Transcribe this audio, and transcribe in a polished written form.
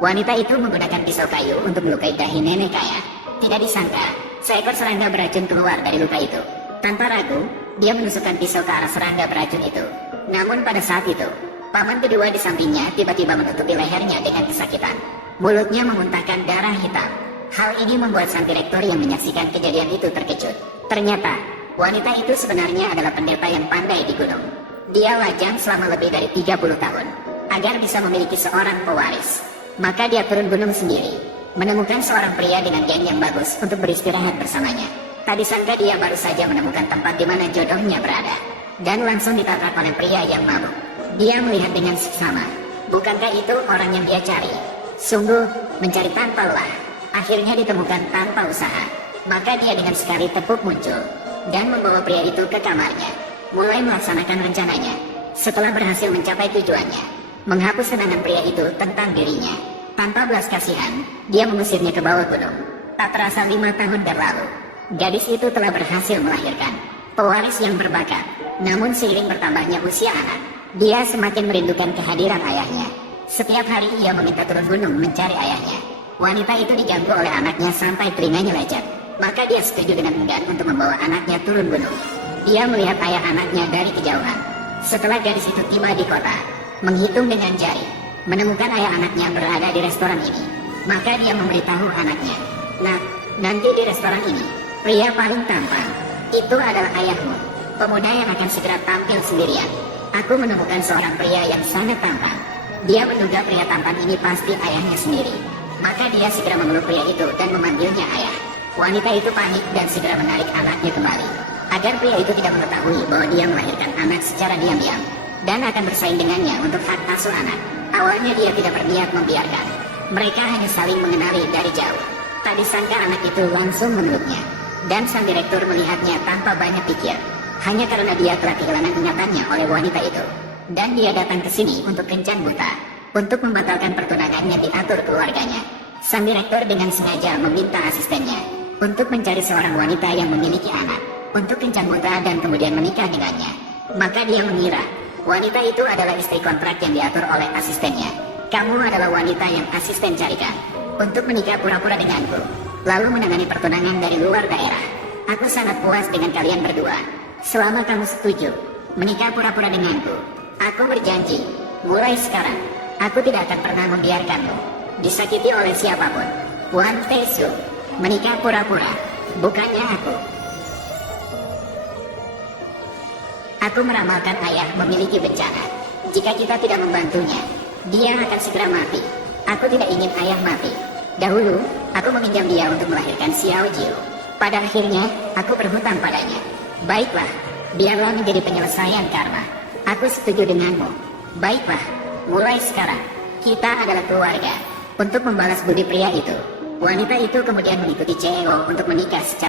Wanita itu menggunakan pisau kayu untuk melukai dahi nenek kaya. Tidak disangka, seekor serangga beracun keluar dari luka itu. Tanpa ragu, dia menusukkan pisau ke arah serangga beracun itu. Namun pada saat itu, paman kedua di sampingnya tiba-tiba menutupi lehernya dengan kesakitan. Mulutnya memuntahkan darah hitam. Hal ini membuat sang direktur yang menyaksikan kejadian itu terkejut. Ternyata, wanita itu sebenarnya adalah pendeta yang pandai di gunung. Dia lajang selama lebih dari 30 tahun, agar bisa memiliki seorang pewaris. Maka dia turun gunung sendiri, menemukan seorang pria dengan geng yang bagus untuk beristirahat bersamanya. Tak disangka dia baru saja menemukan tempat di mana jodohnya berada, dan langsung ditabrak oleh pria yang mabuk. Dia melihat dengan seksama, bukankah itu orang yang dia cari? Sungguh, mencari tanpa lelah. Akhirnya ditemukan tanpa usaha. Maka dia dengan sekali tepuk muncul, dan membawa pria itu ke kamarnya, mulai melaksanakan rencananya. Setelah berhasil mencapai tujuannya, menghapus kenangan pria itu tentang dirinya, tanpa belas kasihan, dia mengusirnya ke bawah gunung. Tak terasa 5 tahun berlalu, gadis itu telah berhasil melahirkan pewaris yang berbakat. Namun seiring bertambahnya usia anak, dia semakin merindukan kehadiran ayahnya. Setiap hari ia meminta turun gunung mencari ayahnya. Wanita itu diganggu oleh anaknya sampai telinganya lecet. Maka dia setuju dengan enggan untuk membawa anaknya turun gunung. Dia melihat ayah anaknya dari kejauhan. Setelah gadis itu tiba di kota, menghitung dengan jari, menemukan ayah anaknya berada di restoran ini. Maka dia memberitahu anaknya, "Nak, nanti di restoran ini, pria paling tampan itu adalah ayahmu, pemuda yang akan segera tampil sendirian. Aku menemukan seorang pria yang sangat tampan." Dia menduga pria tampan ini pasti ayahnya sendiri. Maka dia segera memeluk pria itu dan memanggilnya ayah. Wanita itu panik dan segera menarik anaknya kembali, agar pria itu tidak mengetahui bahwa dia melahirkan anak secara diam-diam, dan akan bersaing dengannya untuk hak asuh anak. Awalnya dia tidak berniat membiarkan. Mereka hanya saling mengenali dari jauh. Tak disangka anak itu langsung memeluknya, dan sang direktur melihatnya tanpa banyak pikir, hanya karena dia telah kehilangan ingatannya oleh wanita itu. Dan dia datang ke sini untuk kencan buta, untuk membatalkan pertunangannya diatur keluarganya. Sang direktur dengan sengaja meminta asistennya untuk mencari seorang wanita yang memiliki anak, untuk kencan buta dan kemudian menikah dengannya. Maka dia mengira wanita itu adalah istri kontrak yang diatur oleh asistennya. "Kamu adalah wanita yang asisten carikan untuk menikah pura-pura denganku, lalu menangani pertunangan dari luar daerah. Aku sangat puas dengan kalian berdua. Selama kamu setuju menikah pura-pura denganku, aku berjanji, mulai sekarang, aku tidak akan pernah membiarkanmu disakiti oleh siapapun. Wan Tesu, menikah pura-pura, bukannya aku. Aku meramalkan ayah memiliki bencana. Jika kita tidak membantunya, dia akan segera mati. Aku tidak ingin ayah mati. Dahulu, aku meminjam dia untuk melahirkan Xiao Jiu. Pada akhirnya, aku berhutang padanya. Baiklah, biarlah menjadi penyelesaian karma. Aku setuju denganmu. Baiklah, mulai sekarang, kita adalah keluarga." Untuk membalas budi pria itu, wanita itu kemudian mengikuti Cheo untuk menikah secara